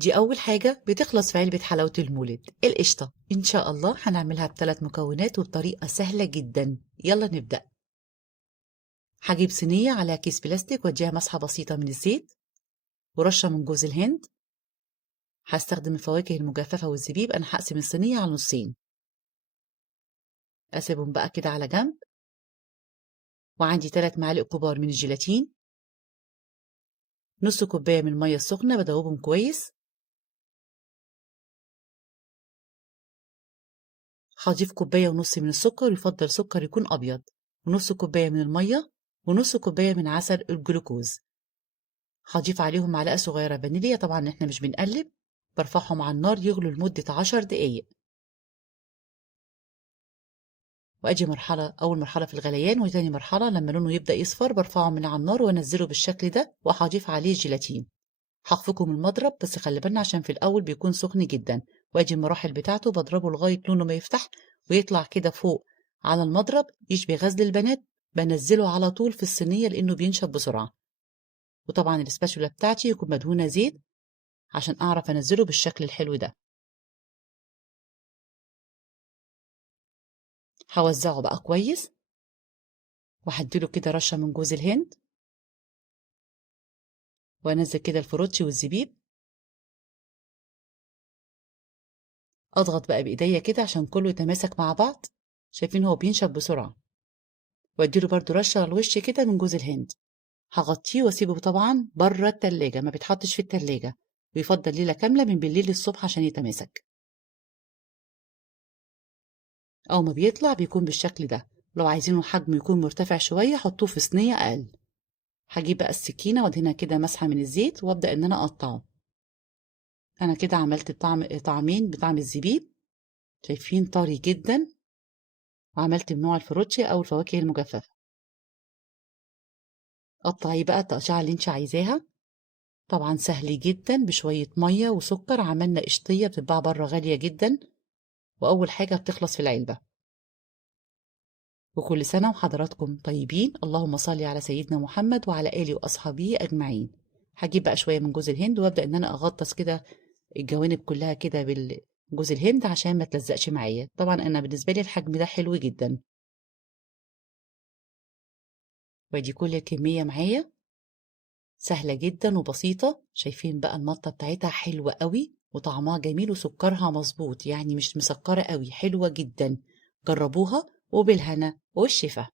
دي أول حاجة بتخلص في علبة حلاوة المولد القشطة. إن شاء الله هنعملها ب3 مكونات وبطريقة سهلة جدا. يلا نبدأ. هجيب صينية عليها كيس بلاستيك واديها مسحة بسيطة من الزيت ورشة من جوز الهند. هستخدم الفواكه المجففة والزبيب. أنا هقسم الصينية على نصين، أسيبهم بقى كده على جنب. وعندي 3 معالق كبار من الجيلاتين، نص كوباية من المية السخنة بدوبهم كويس. هضيف كوباية ونص من السكر، يفضل سكر يكون أبيض، ونص كوباية من المية، ونص كوباية من عسل الجلوكوز. هضيف عليهم معلقة صغيرة فانيليا. طبعا احنا مش بنقلب، برفعهم على النار يغلوا لمدة 10 دقايق. وأدي أول مرحلة في الغليان، وتاني مرحلة لما لونه يبدأ يصفر برفعه من على النار وأنزله بالشكل ده، وهضيف عليه الجيلاتين. هخفقه من المضرب، بس خلي بالنا عشان في الأول بيكون سخن جدا. وأدي المراحل بتاعته، بضربه لغاية لونه ما يفتح ويطلع كده فوق على المضرب يشبه غزل البنات. بنزله على طول في الصينية لأنه بينشف بسرعة. وطبعا السباتولا بتاعتي يكون مدهونة زيت عشان أعرف أنزله بالشكل الحلو ده. هوزعه بقى كويس، وهديله كده رشة من جوز الهند، وأنزل كده الفروتشي والزبيب. أضغط بقى بإيديا كده عشان كله يتماسك مع بعض. شايفين هو بينشف بسرعة. وأديله برضو رشة على الوش كده من جوز الهند. هغطيه وأسيبه طبعا بره التلاجة، ما بيتحطش في التلاجة، ويفضل ليلة كاملة من بالليل للصبح عشان يتماسك. أول ما بيطلع بيكون بالشكل ده. لو عايزينه حجمه يكون مرتفع شوية حطوه في صينية أقل. هجيب بقى السكينة وادهنها كده مسحة من الزيت وابدأ إن أنا أقطعه. أنا كده عملت طعمين بطعم الزبيب، شايفين طري جدا. وعملت بنوع الفروتشي أو الفواكه المجففة. قطعي بقى التقطيعة اللي انت عايزاها. طبعا سهل جدا، بشوية مية وسكر عملنا قشطية بتتباع بره غالية جدا، وأول حاجة بتخلص في العلبة. وكل سنة وحضراتكم طيبين. اللهم صل على سيدنا محمد وعلى آله وأصحابه أجمعين. هجيب بقى شوية من جوز الهند وابدأ إن أنا أغطس كده الجوانب كلها كده بالجوز الهند عشان ما تلزقش معايا. طبعا أنا بالنسبة لي الحجم ده حلو جدا. وادي كل الكمية معايا، سهلة جدا وبسيطة. شايفين بقى المطة بتاعتها حلوة قوي وطعمها جميل وسكرها مظبوط، يعني مش مسكرة قوي، حلوة جدا. جربوها وبالهنا والشفا.